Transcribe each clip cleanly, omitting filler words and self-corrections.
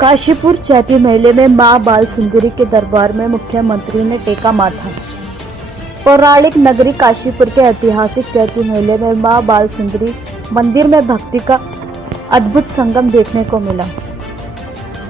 काशीपुर चैती मेले में मां बाल सुंदरी के दरबार में मुख्यमंत्री ने टेका माथा। पौराणिक नगरी काशीपुर के ऐतिहासिक चैती मेले में मां बाल सुंदरी मंदिर में भक्ति का अद्भुत संगम देखने को मिला।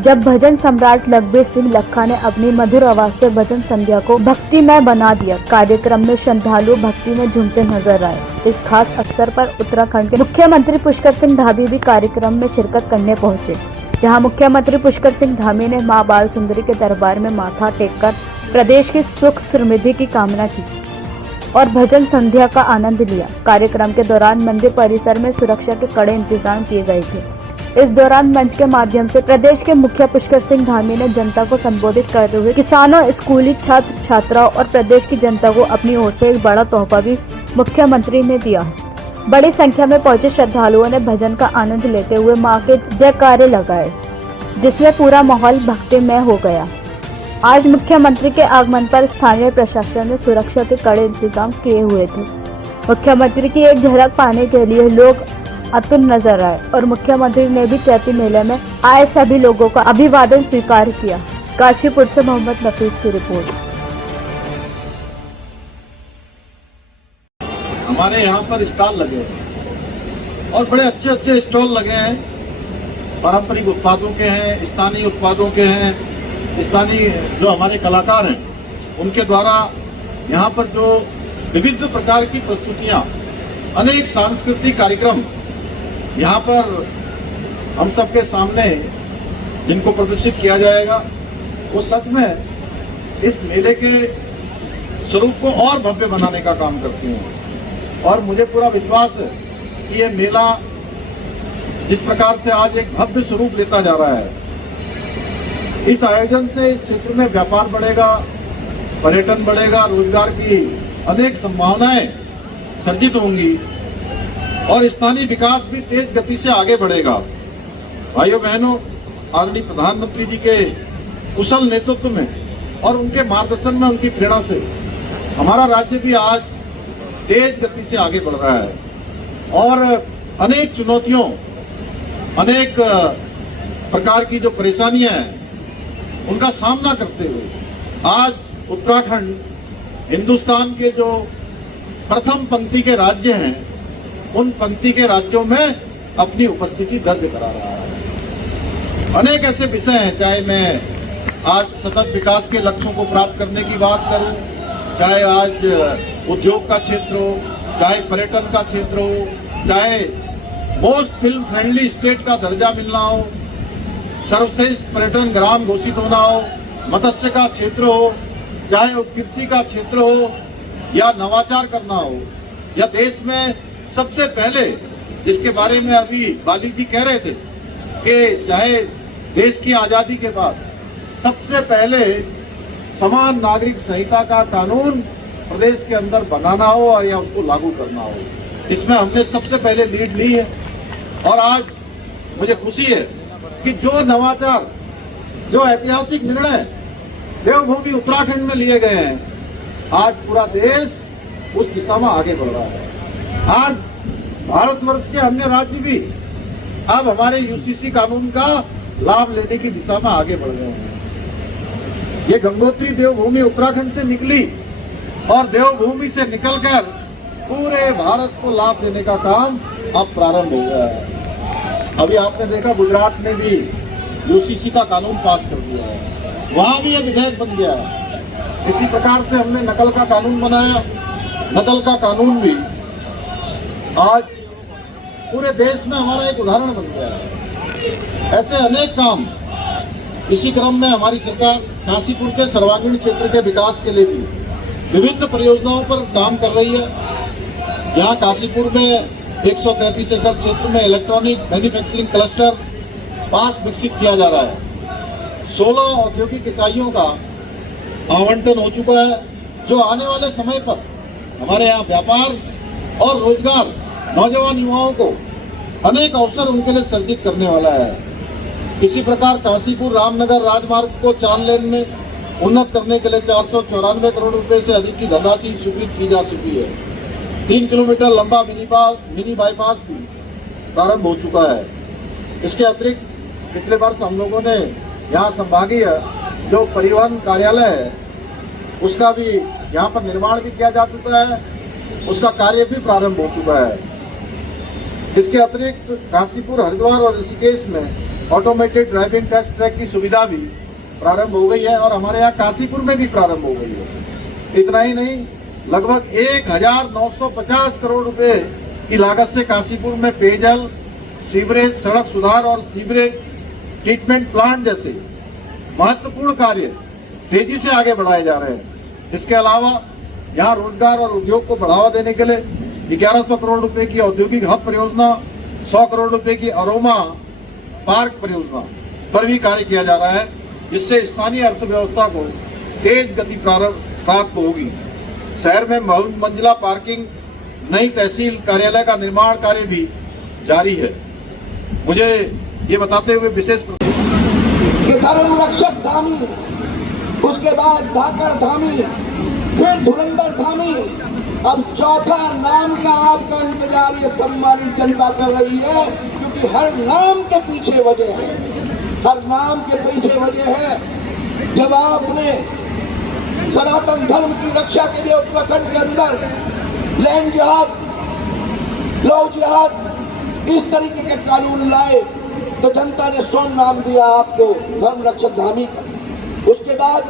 जब भजन सम्राट लखबीर सिंह लखा ने अपनी मधुर आवाज से भजन संध्या को भक्तिमय बना दिया। कार्यक्रम में श्रद्धालु भक्ति में झूमते नजर आए। इस खास अवसर पर उत्तराखंड के मुख्यमंत्री पुष्कर सिंह धामी भी कार्यक्रम में शिरकत करने पहुंचे, जहां मुख्यमंत्री पुष्कर सिंह धामी ने मां बाल सुंदरी के दरबार में माथा टेककर प्रदेश की सुख समृद्धि की कामना की और भजन संध्या का आनंद लिया। कार्यक्रम के दौरान मंदिर परिसर में सुरक्षा के कड़े इंतजाम किए गए थे। इस दौरान मंच के माध्यम से प्रदेश के मुखिया पुष्कर सिंह धामी ने जनता को संबोधित करते हुए किसानों, स्कूली छात्र छात्राओं और प्रदेश की जनता को अपनी ओर से एक बड़ा तोहफा भी मुख्यमंत्री ने दिया है। बड़ी संख्या में पहुंचे श्रद्धालुओं ने भजन का आनंद लेते हुए मां के जयकारे लगाए, जिसमें पूरा माहौल भक्तिमय हो गया। आज मुख्यमंत्री के आगमन पर स्थानीय प्रशासन ने सुरक्षा के कड़े इंतजाम किए हुए थे। मुख्यमंत्री की एक झलक पाने के लिए लोग आतुर नजर आए और मुख्यमंत्री ने भी चैती मेले में आए सभी लोगों का अभिवादन स्वीकार किया। काशीपुर से मोहम्मद नफीस की रिपोर्ट। हमारे यहाँ पर स्टॉल लगे हैं और बड़े अच्छे अच्छे स्टॉल लगे हैं। पारंपरिक उत्पादों के हैं, स्थानीय उत्पादों के हैं, स्थानीय जो हमारे कलाकार हैं उनके द्वारा यहाँ पर जो विविध प्रकार की प्रस्तुतियाँ, अनेक सांस्कृतिक कार्यक्रम यहाँ पर हम सबके सामने जिनको प्रदर्शित किया जाएगा, वो सच में इस मेले के स्वरूप को और भव्य बनाने का काम करती हैं। और मुझे पूरा विश्वास है कि ये मेला जिस प्रकार से आज एक भव्य स्वरूप लेता जा रहा है, इस आयोजन से इस क्षेत्र में व्यापार बढ़ेगा, पर्यटन बढ़ेगा, रोजगार की अनेक संभावनाएं सर्जित होंगी और स्थानीय विकास भी तेज गति से आगे बढ़ेगा। भाइयों बहनों, आदरणीय प्रधानमंत्री जी के कुशल नेतृत्व में और उनके मार्गदर्शन में, उनकी प्रेरणा से हमारा राज्य भी आज तेज गति से आगे बढ़ रहा है और अनेक चुनौतियों, अनेक प्रकार की जो परेशानियां हैं उनका सामना करते हुए आज उत्तराखंड हिंदुस्तान के जो प्रथम पंक्ति के राज्य हैं, उन पंक्ति के राज्यों में अपनी उपस्थिति दर्ज करा रहा है। अनेक ऐसे विषय हैं, चाहे मैं आज सतत विकास के लक्ष्यों को प्राप्त करने की बात करूं, चाहे आज उद्योग का क्षेत्र हो, चाहे पर्यटन का क्षेत्र हो, चाहे मोस्ट फिल्म फ्रेंडली स्टेट का दर्जा मिलना हो, सर्वश्रेष्ठ पर्यटन ग्राम घोषित होना हो, मत्स्य का क्षेत्र हो, चाहे वो कृषि का क्षेत्र हो या नवाचार करना हो, या देश में सबसे पहले जिसके बारे में अभी बाली जी कह रहे थे कि चाहे देश की आजादी के बाद सबसे पहले समान नागरिक संहिता का कानून प्रदेश के अंदर बनाना हो और या उसको लागू करना हो, इसमें हमने सबसे पहले लीड ली है। और आज मुझे खुशी है कि जो नवाचार, जो ऐतिहासिक निर्णय देवभूमि उत्तराखंड में लिए गए हैं, आज पूरा देश उस दिशा में आगे बढ़ रहा है। आज भारतवर्ष के अन्य राज्य भी अब हमारे यूसीसी कानून का लाभ लेने की दिशा में आगे बढ़ गए हैं। ये गंगोत्री देवभूमि उत्तराखंड से निकली और देवभूमि से निकलकर पूरे भारत को लाभ देने का काम अब प्रारंभ हो गया है। अभी आपने देखा गुजरात ने भी यूसीसी का कानून पास कर दिया है, वहां भी ये विधेयक बन गया है। इसी प्रकार से हमने नकल का कानून बनाया। नकल का कानून भी आज पूरे देश में हमारा एक उदाहरण बन गया है। ऐसे अनेक काम इसी क्रम में हमारी सरकार काशीपुर के सर्वांगीण क्षेत्र के विकास के लिए भी विभिन्न परियोजनाओं पर काम कर रही है। यहाँ काशीपुर में 133 एकड़ क्षेत्र में इलेक्ट्रॉनिक मैन्युफैक्चरिंग क्लस्टर पार्क विकसित किया जा रहा है। 16 औद्योगिक इकाइयों का आवंटन हो चुका है, जो आने वाले समय पर हमारे यहाँ व्यापार और रोजगार, नौजवान युवाओं को अनेक अवसर उनके लिए सर्जित करने वाला है। इसी प्रकार काशीपुर रामनगर राजमार्ग को 4 लेन में उन्नत करने के लिए 494 करोड़ रुपए से अधिक की धनराशि स्वीकृत की जा चुकी है। 3 किलोमीटर लंबा मिनी बाईपास भी प्रारंभ हो चुका है। इसके अतिरिक्त पिछले वर्ष हम लोगों ने यहाँ संभागीय जो परिवहन कार्यालय है उसका भी यहाँ पर निर्माण भी किया जा चुका है, उसका कार्य भी प्रारंभ हो चुका है। इसके अतिरिक्त काशीपुर, हरिद्वार और ऋषिकेश में ऑटोमेटेड ड्राइविंग टेस्ट ट्रैक की सुविधा भी प्रारंभ हो गई है और हमारे यहाँ काशीपुर में भी प्रारंभ हो गई है। इतना ही नहीं, लगभग 1950 करोड़ रुपए की लागत से काशीपुर में पेयजल, सीवरेज, सड़क सुधार और सीवरेज ट्रीटमेंट प्लांट जैसे महत्वपूर्ण कार्य तेजी से आगे बढ़ाए जा रहे हैं। इसके अलावा यहाँ रोजगार और उद्योग को बढ़ावा देने के लिए 1100 करोड़ रुपए की औद्योगिक हब परियोजना, 100 करोड़ रुपए की अरोमा पार्क परियोजना पर भी कार्य किया जा रहा है, जिससे स्थानीय अर्थव्यवस्था को तेज गति प्राप्त होगी। शहर में बहुमंजिला पार्किंग, नई तहसील कार्यालय का निर्माण कार्य भी जारी है। मुझे ये बताते हुए विशेष कि धर्म रक्षक धामी, उसके बाद धाकड़ धामी, फिर धुरंधर धामी, अब चौथा नाम का आपका इंतजार ये सम्मानित जनता कर रही है, क्योंकि हर नाम के पीछे वजह है, हर नाम के पीछे वजह है। जब आपने सनातन धर्म की रक्षा के लिए उत्तराखंड के अंदर लैंड जिहाद, लव जिहाद, इस तरीके के कानून लाए तो जनता ने स्वर्ण नाम दिया आपको धर्म रक्षक धामी का। उसके बाद